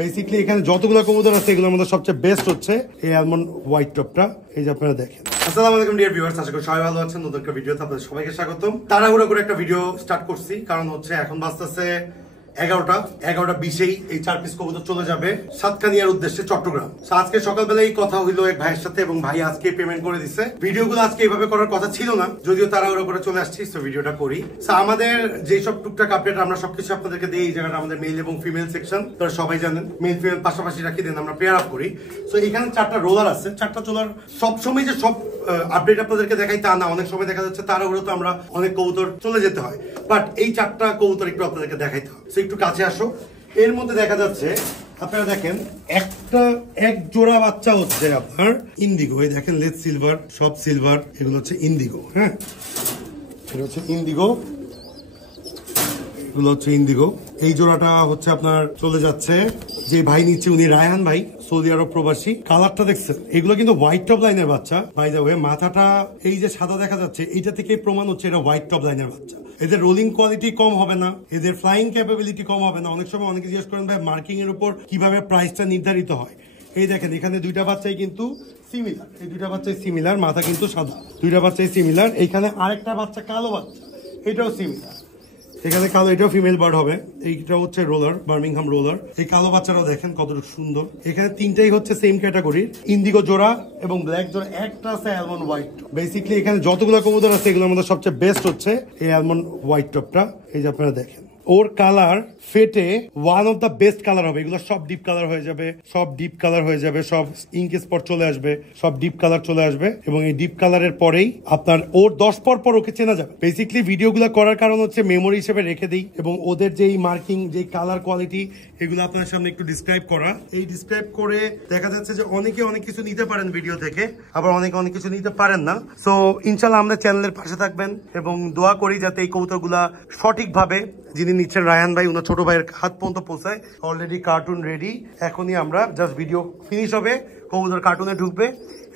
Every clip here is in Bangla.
বেসিক্যালি এখানে যতগুলো কবুতর আছে এগুলোর মধ্যে সবচেয়ে বেস্ট হচ্ছে এই অ্যালমন্ড হোয়াইট টপটা। এই যে আপনারা দেখেন। আসসালামু আলাইকুম ডিয়ার ভিউয়ার্স, আশা করি সবাই ভালো আছেন। নতুন একটা ভিডিওতে আপনাদের সবাইকে স্বাগতম। তাড়াহুড়া করে একটা ভিডিও স্টার্ট করছি, কারণ হচ্ছে এখন বাজতেছে 11:20 এই 4 পিস কবুতর চলে যাবে সাতকানিয়ার উদ্দেশ্যে চট্টগ্রাম। আজকে সকালবেলায় কথা হইলো এক ভাইয়ের সাথে এবং ভাই আজকে পেমেন্ট করে দিচ্ছে। ভিডিওগুলো আজকে এইভাবে করার কথা ছিল না, যদিও তাড়াহুড়া করে চলে আসছি, তো ভিডিওটা করি। আমাদের যেসব টুকটাক আপডেট আমরা সবকিছু আপনাদেরকে দিই। এই জায়গাটা আমাদের মেল এবং ফিমেল সেকশন, তারা সবাই জানেন। মেল ফিমেল পাশাপাশি রাখি, দেন আমরা পেয়ার আপ করি। তো এখানে 4টা রোলার আছে। 4টা রোলার সবসময় যে সব আপডেট আপনাদেরকে দেখাই তা না, অনেক সময় দেখা যাচ্ছে তাড়াহুড়ো তো আমরা অনেক কবুতর চলে যেতে হয়, বাট এই 4টা কবুতর একটু আপনাদেরকে দেখাইতে হয়। একটু কাছে আসো। এর মধ্যে দেখা যাচ্ছে আপনারা দেখেন এক জোড়া বাচ্চা হচ্ছে আপনার ইন্ডিগো। এই দেখেন লেদ সিলভার, সব সিলভার, এগুলো হচ্ছে ইন্ডিগো। হ্যাঁ, এটা হচ্ছে ইন্ডিগো, এগুলো হচ্ছে ইন্ডিগো। এই জোড়াটা হচ্ছে আপনার চলে যাচ্ছে, যে ভাই নিচ্ছে উনি রায়হান ভাই, সৌদি আরব প্রবাসী। কালারটা দেখছেন, এগুলো কিন্তু হোয়াইট টপ লাইনের বাচ্চা। বাই দ্য ওয়ে, মাথাটা এই যে সাদা দেখা যাচ্ছে, এইটা থেকে প্রমাণ হচ্ছে এটা হোয়াইট টপ লাইনের বাচ্চা। এদের রোলিং কোয়ালিটি কম হবে না, এদের ফ্লাইং ক্যাপাবিলিটি কম হবে না। অনেক সময় অনেকে জিজ্ঞেস করেন ভাই মার্কিং এর উপর কিভাবে প্রাইসটা নির্ধারিত হয়। এই দেখেন এখানে দুইটা বাচ্চাই কিন্তু সিমিলার, এই দুইটা বাচ্চাই সিমিলার, মাথা কিন্তু সাদা, দুইটা বাচ্চাই সিমিলার। এইখানে আরেকটা বাচ্চা কালো বাচ্চা, এটাও সিমিলার। এখানে কালো, এটাও ফিমেল বার্ড হবে। এইটা হচ্ছে রোলার, বার্মিংহাম রোলার। এই কালো বাচ্চাটাও দেখেন কতটা সুন্দর। এখানে তিনটাই হচ্ছে সেম ক্যাটাগরির, ইন্ডিগো জোড়া এবং ব্ল্যাক জোড়া, একটা আছে অ্যালমন্ড হোয়াইট। বেসিক্যালি এখানে যতগুলো কবুতর আছে এগুলোর মধ্যে সবচেয়ে বেস্ট হচ্ছে এই অ্যালমন্ড হোয়াইট টপটা। এই যে আপনারা দেখেন, ওর কালার ফেটে one of the best colour হবে। এগুলো সব ডিপ কালার হয়ে যাবে, সব ডিপ কালার হয়ে যাবে, সব ইঙ্ক স্পট চলে আসবে, সব ডিপ কালার চলে আসবে। এবং এই ডিপ কালারের পরেই আপনার ওর 10 পর ওকে চেনা যাবে। বেসিক্যালি ভিডিওগুলো করার কারণ হচ্ছে মেমোরি হিসেবে রেখে দিই, এবং ওদের যেই মার্কিং, যেই কালার কোয়ালিটি, এগুলো আপনার সামনে একটু ডিসক্রাইব করা। এই ডিসক্রাইব করে দেখা যাচ্ছে যে অনেকে অনেক কিছু নিতে পারেন ভিডিও থেকে, আবার অনেকে অনেক কিছু নিতে পারেন না। সো ইনশাল্লাহ আমাদের চ্যানেলের পাশে থাকবেন এবং দোয়া করি যাতে এই কবুতরগুলা সঠিকভাবে যিনি নিচ্ছেন রায়হান ভাই, উনার ছোট ভাইয়ের হাত পর্যন্ত পৌঁছায়। অলরেডি কার্টুন রেডি, এখনই আমরা জাস্ট ভিডিও ফিনিশ হবে, কবুতর কার্টুনে ঢুকবে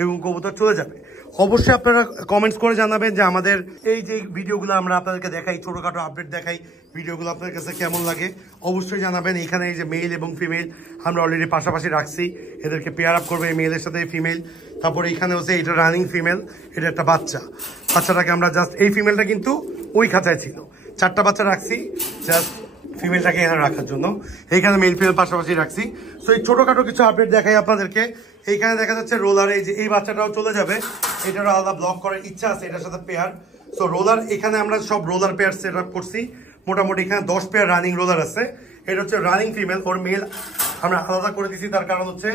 এবং কবুতর চলে যাবে। অবশ্যই আপনারা কমেন্টস করে জানাবেন যে আমাদের এই যে ভিডিওগুলো আমরা আপনাদেরকে দেখাই, ছোটখাটো আপডেট দেখাই, ভিডিওগুলো আপনাদের কাছে কেমন লাগে অবশ্যই জানাবেন। এখানে এই যে মেল এবং ফিমেল আমরা অলরেডি পাশাপাশি রাখছি, এদেরকে পেয়ার আপ করবে, এই মেলের সাথে ফিমেল। তারপরে এখানে হচ্ছে এটা রানিং ফিমেল, এটা একটা বাচ্চাটাকে আমরা জাস্ট, এই ফিমেলটা কিন্তু ওই খাঁচায় ছিল, 4টা বাচ্চা রাখছি জাস্ট ফিমেলটাকে এখানে রাখার জন্য। এইখানে মেল ফিমেল পাশাপাশি রাখছি। সো এই ছোটখাটো কিছু আপডেট দেখাই আপনাদেরকে। এইখানে দেখা যাচ্ছে রোলার, এই যে এই বাচ্চাটাও চলে যাবে, এটারও আলাদা ব্লক করার ইচ্ছা আছে, এটার সাথে পেয়ার। সো রোলার, এখানে আমরা সব রোলার পেয়ার সেট আপ করছি মোটামুটি। এখানে 10 পেয়ার রানিং রোলার আছে। এটা হচ্ছে রানিং ফিমেল, ওর মেল আমরা আলাদা করে দিচ্ছি, তার কারণ হচ্ছে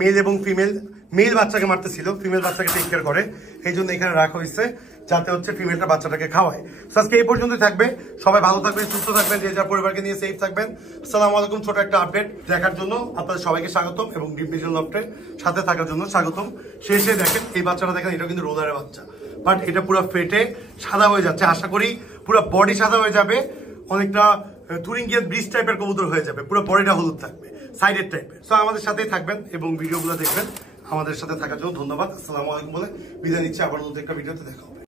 মেল এবং ফিমেল, মেল বাচ্চাকে মারতেছিল, ফিমেল বাচ্চাকে টেক কেয়ার করে, এই জন্য এখানে রাখা হয়েছে যাতে হচ্ছে ফিমেলটা বাচ্চাটাকে খাওয়ায়। সো আজকে এই পর্যন্তই থাকবে। সবাই ভালো থাকবেন, সুস্থ থাকবেন, যে যার পরিবারকে নিয়ে সেফ থাকবেন। আসসালামু আলাইকুম। ছোট একটা আপডেট দেখার জন্য আপনাদের সবাইকে স্বাগতম এবং ডিপ ভিশন লফটের সাথে থাকার জন্য স্বাগতম। শেষে দেখেন এই বাচ্চাটা, দেখেন এটা কিন্তু রোলারের বাচ্চা, বাট এটা পুরো ফেটে সাদা হয়ে যাচ্ছে। আশা করি পুরো বডি সাদা হয়ে যাবে, অনেকটা তুরিঙ্গিয়ার ব্রিজ টাইপের কবুতর হয়ে যাবে, পুরো বডিটা হলুদ থাকবে, সাইডের টাইপের। সো আমাদের সাথেই থাকবেন এবং ভিডিওগুলো দেখবেন। আমাদের সাথে থাকার জন্য ধন্যবাদ। আসসালামু আলাইকুম বলে বিদায় নিচ্ছি, আবার নতুন একটা ভিডিওতে দেখা হবে।